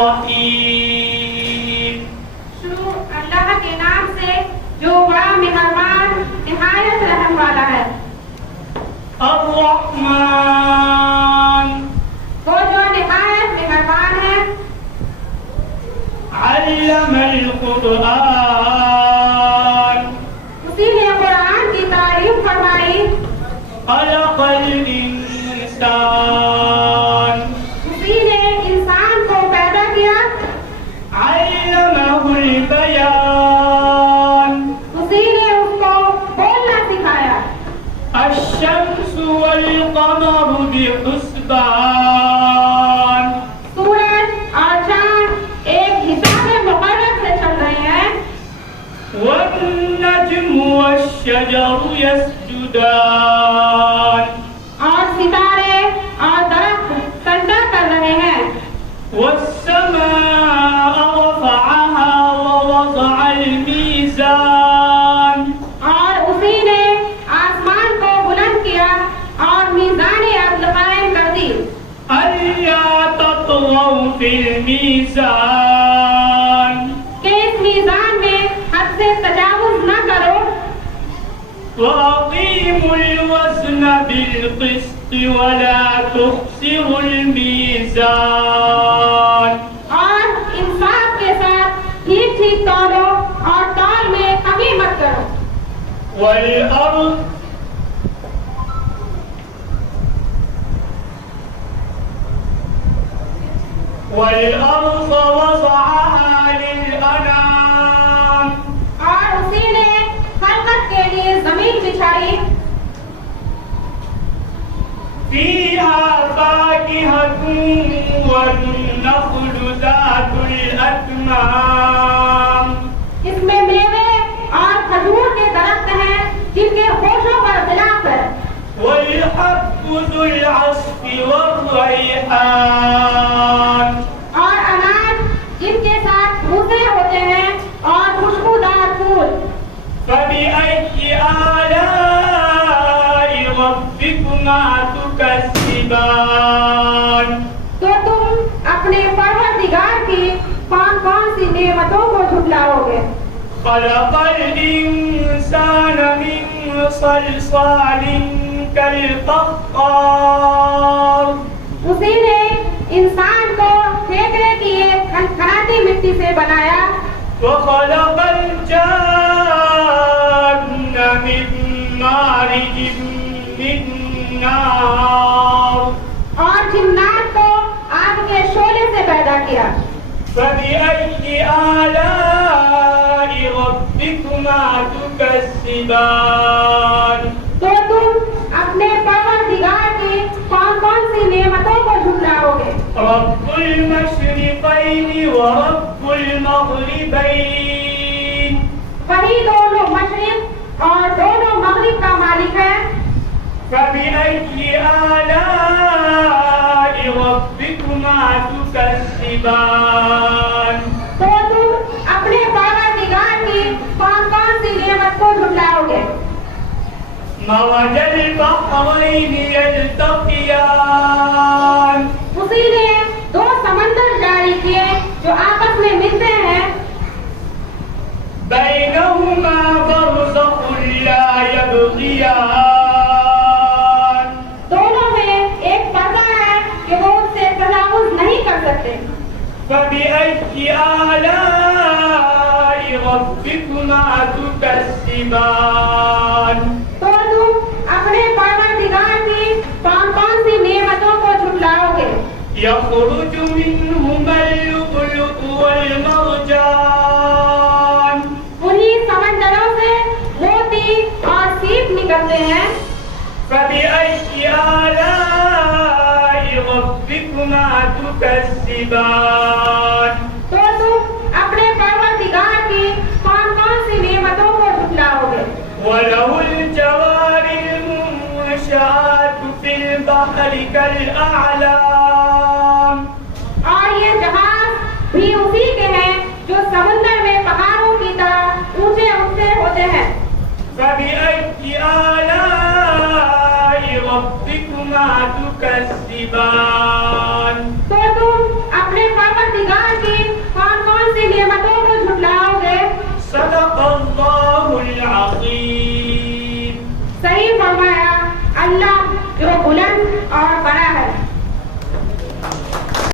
الرحیم. شروع اللہ کے نام سے جو بڑا مہربان نہایت رحم والا ہے. الرحمن وہ جو نہایت مہربان ہے. علم القرآن اسی نے قرآن کی تعریف فرمائی. خلق الانسان اسی نے انسان کو پیدا کیا. علمہ البیان اسی نے اس کو بولنا سکھایا. الشمس والقمر بحسبان سورج اور چاند ایک حساب مقرر سے چل رہے ہیں. والنجم والشجر يسجدان اور ستارے اور درخت سجدہ کر رہے ہیں. والسماء رفعها ووضع الميزان اور اسی نے آسمان کو بلند کیا اور میزان عدل قائم کر دی. ألا تطغوا في الميزان کہ اس میزان میں حد سے تجاوز نہ کرو. وأقيموا الوزن بالقسط ولا تخسروا الميزان اور انصاف کے ساتھ ٹھیک ٹھیک تولو اور تول میں کمی مت کرو. والأرض وضعها للأنام اور اسی نے خلقت کے لیے زمین بچھائی. فيها فاكهة والنخل ذات الأكمام اس میں میوے اور کھجور کے درخت ہیں جن کے خوشوں پر غلاف ہے. والحب ذو العصف والريحان اور اناج جن کے ساتھ بھوسے ہوتے ہیں اور خوشبودار پھول. فبأي آلاء ربكما تكذبان تو تم اپنے پروردگار کی کون کون سی نعمتوں کو جھٹلاؤ گے. خلق الإنسان من صلصال كالفخار اسی نے انسان کو پھینکنے کی ایک کھنکھناتی مٹی سے بنایا. وخلق الجان من مارج من نار اور جنات کو آگ کے شعلے سے پیدا کیا. فبأي آلاء ربكما تكذبان تو تم اپنے پروردگار کی کون کون سی نعمتوں کو جھٹلاؤ گے. رب المشرقين ورب المغربين وہی دونوں مشرق اور دونوں مغرب کا مالک ہے. فبأي آلاء ربكما تكذبان تو تم اپنے پروردگار کی کون کون سی نعمت کو جھٹلاؤ گے. مرج البحرين يلتقيان اسی نے دو سمندر جاری کیے جو آپس میں ملتے ہیں. بينهما برزخ لا يبغيان دونوں میں ایک پردہ ہے کہ وہ اس سے تجاوز نہیں کر سکتے. فبأي آلاء ربكما تكذبان تو تم اپنے پروردگار کی کون کون سی نعمتوں کو جھٹلاؤ گے. يخرج منهما اللؤلؤ والمرجان انہی سمندروں سے موتی اور سیپ نکلتے ہیں. فبأي آلاء ربكما تكذبان تو تم اپنے پروردگار کی کون کون سی نعمتوں کو جھٹلاؤ گے. وله الجوار المنشآت في البحر كالأعلام اور یہ جہاز بھی اسی کے ہیں جو سمندر میں پہاڑوں کی طرح اونچے اٹھتے ہوتے ہیں. فبأي آلاء ربكما تكذبان تو تم اپنے پروردگار جو بلند اور بڑا